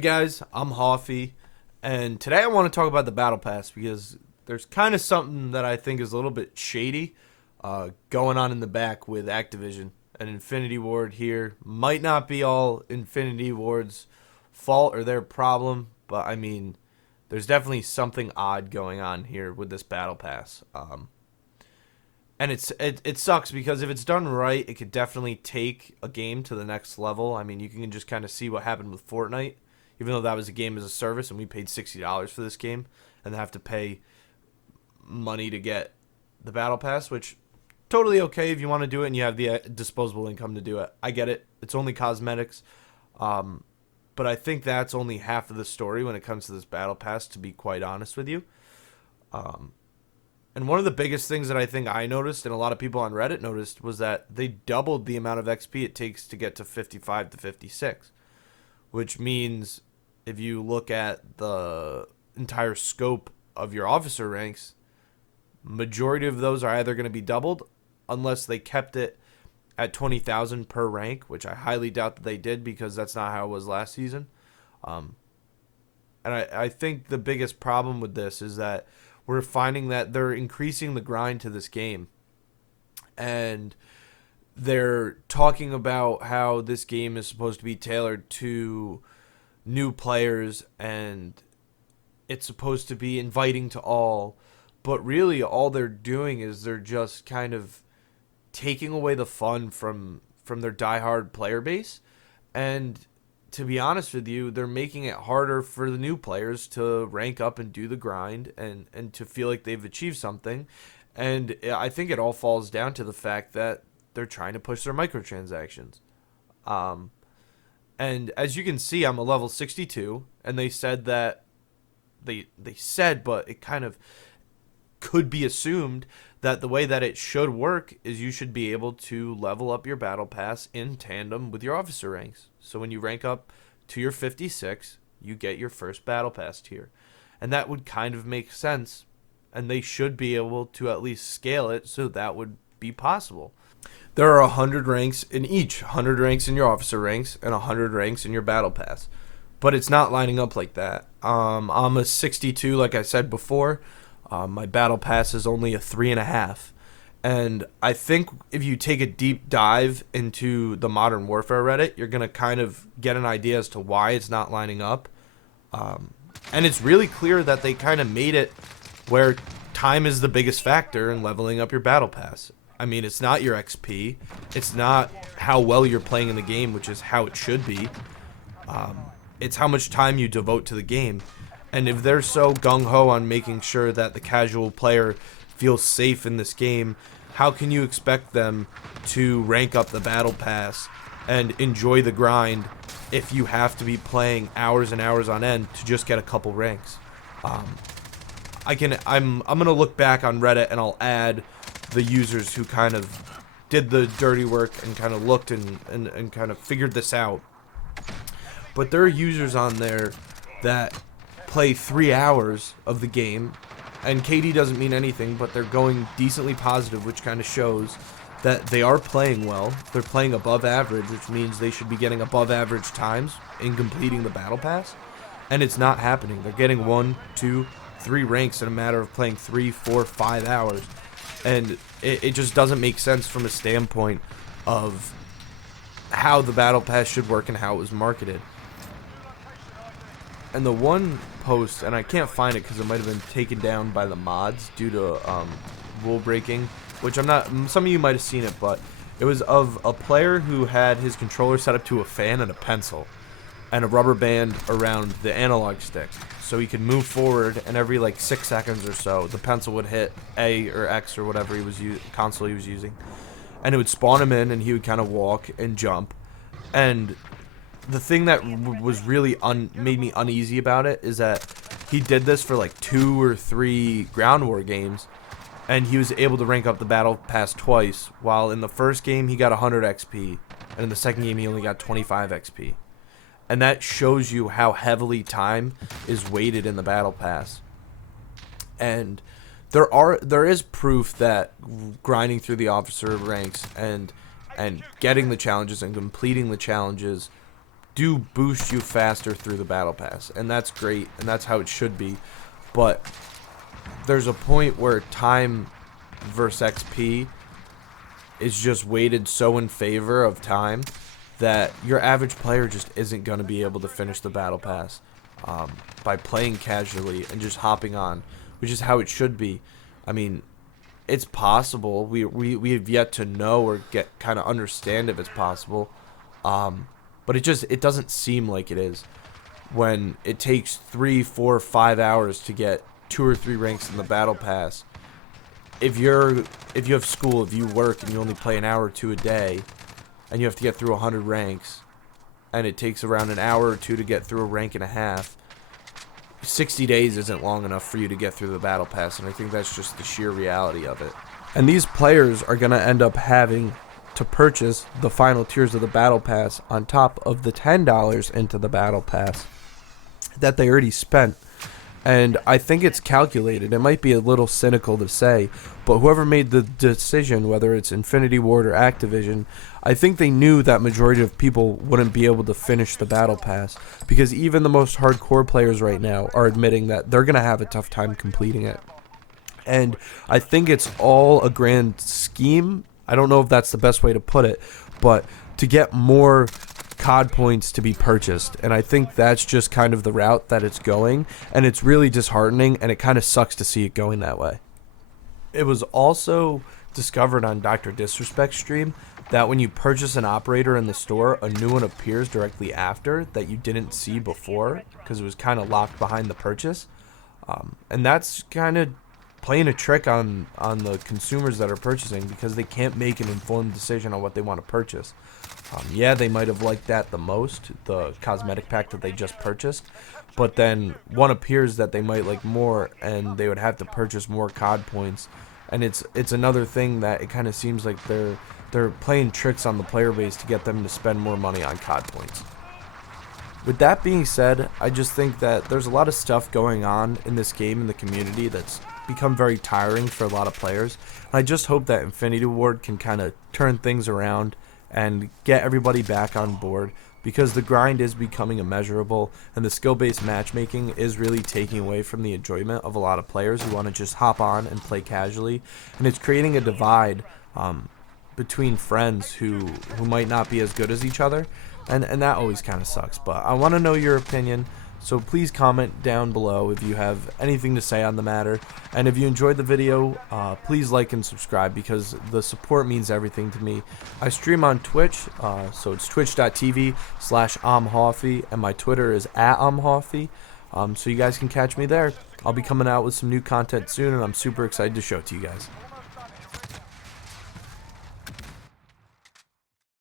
Hey guys, I'm Hoffy, and today I want to talk about the Battle Pass because there's kind of something that I think is a little bit shady going on in the back with Activision. And Infinity Ward here might not be all Infinity Ward's fault or their problem, but I mean, there's definitely something odd going on here with this Battle Pass. And it sucks because if it's done right, it could definitely take a game to the next level. I mean, you can just kind of see what happened with Fortnite, even though that was a game as a service and we paid $60 for this game and have to pay money to get the Battle Pass, which totally okay if you want to do it and you have the disposable income to do it. I get it. It's only cosmetics. But I think that's only half of the story when it comes to this Battle Pass, to be quite honest with you. And one of the biggest things that I think I noticed and a lot of people on Reddit noticed was that they doubled the amount of XP it takes to get to 55 to 56, which means if you look at the entire scope of your officer ranks, majority of those are either going to be doubled unless they kept it at 20,000 per rank, which I highly doubt that they did because that's not how it was last season. And I think the biggest problem with this is that we're finding that they're increasing the grind to this game. And they're talking about how this game is supposed to be tailored to new players and it's supposed to be inviting to all. But really, all they're doing is they're just kind of taking away the fun from their diehard player base. And to be honest with you, they're making it harder for the new players to rank up and do the grind and to feel like they've achieved something. And I think it all falls down to the fact that they're trying to push their microtransactions. And as you can see, I'm a level 62, and they said that they said, but it kind of could be assumed that the way that it should work is you should be able to level up your battle pass in tandem with your officer ranks. So when you rank up to your 56, you get your first battle pass tier. And that would kind of make sense, and they should be able to at least scale it so that would be possible. There are 100 ranks in each, 100 ranks in your officer ranks and 100 ranks in your battle pass. But it's not lining up like that. I'm a 62, like I said before. My battle pass is only a 3.5. And I think if you take a deep dive into the Modern Warfare Reddit, you're going to kind of get an idea as to why it's not lining up. And it's really clear that they kind of made it where time is the biggest factor in leveling up your battle pass. I mean, it's not your XP. It's not how well you're playing in the game, which is how it should be. It's how much time you devote to the game. And if they're so gung-ho on making sure that the casual player feels safe in this game, how can you expect them to rank up the battle pass and enjoy the grind if you have to be playing hours and hours on end to just get a couple ranks? I'm gonna look back on Reddit and I'll add the users who kind of did the dirty work and kind of looked and kind of figured this out. But there are users on there that play 3 hours of the game, and KD doesn't mean anything, but they're going decently positive, which kind of shows that they are playing well. They're playing above average, which means they should be getting above average times in completing the battle pass, and it's not happening. They're getting 1, 2, 3 ranks in a matter of playing 3, 4, 5 hours, and it just doesn't make sense from a standpoint of how the battle pass should work and how it was marketed. And the one post, and I can't find it because it might have been taken down by the mods due to rule breaking, which I'm not, some of you might have seen it, but it was of a player who had his controller set up to a fan and a pencil and a rubber band around the analog stick so he could move forward, and every like 6 seconds or so the pencil would hit A or X or whatever console he was using, and it would spawn him in and he would kind of walk and jump. And the thing that was really made me uneasy about it is that he did this for like 2 or 3 ground war games, and he was able to rank up the battle pass twice, while in the first game he got 100 XP, and in the second game he only got 25 XP. And that shows you how heavily time is weighted in the battle pass. And there is proof that grinding through the officer ranks and getting the challenges and completing the challenges do boost you faster through the battle pass, and that's great, and that's how it should be. But there's a point where time versus XP is just weighted so in favor of time that your average player just isn't going to be able to finish the battle pass by playing casually and just hopping on, which is how it should be. I mean, it's possible. We have yet to know or get kind of understand if it's possible. But it doesn't seem like it is when it takes 3, 4, 5 hours to get 2 or 3 ranks in the battle pass. If you have school, if you work and you only play an hour or 2 a day, and you have to get through 100 ranks, and it takes around an hour or 2 to get through a rank and a half, 60 days isn't long enough for you to get through the battle pass, and I think that's just the sheer reality of it. And these players are going to end up having to purchase the final tiers of the battle pass on top of the $10 into the battle pass that they already spent. And I think it's calculated. It might be a little cynical to say, but whoever made the decision, whether it's Infinity Ward or Activision, I think they knew that majority of people wouldn't be able to finish the battle pass, because even the most hardcore players right now are admitting that they're going to have a tough time completing it. And I think it's all a grand scheme. I don't know if that's the best way to put it, but to get more COD points to be purchased, and I think that's just kind of the route that it's going, and it's really disheartening, and it kind of sucks to see it going that way. It was also discovered on Dr. Disrespect's stream that when you purchase an operator in the store, a new one appears directly after that you didn't see before because it was kind of locked behind the purchase, and that's kind of playing a trick on the consumers that are purchasing, because they can't make an informed decision on what they want to purchase. Yeah, they might have liked that the most, the cosmetic pack that they just purchased, but then one appears that they might like more, and they would have to purchase more COD points, and it's another thing that it kind of seems like they're playing tricks on the player base to get them to spend more money on COD points. With that being said, I just think that there's a lot of stuff going on in this game in the community that's become very tiring for a lot of players. And I just hope that Infinity Ward can kind of turn things around and get everybody back on board, because the grind is becoming immeasurable, and the skill-based matchmaking is really taking away from the enjoyment of a lot of players who want to just hop on and play casually, and it's creating a divide between friends who might not be as good as each other, and that always kind of sucks. But I want to know your opinion, so please comment down below if you have anything to say on the matter. And if you enjoyed the video, please like and subscribe, because the support means everything to me. I stream on Twitch, so it's twitch.tv/amhoffy, and my Twitter is @amhoffy, so you guys can catch me there. I'll be coming out with some new content soon, and I'm super excited to show it to you guys.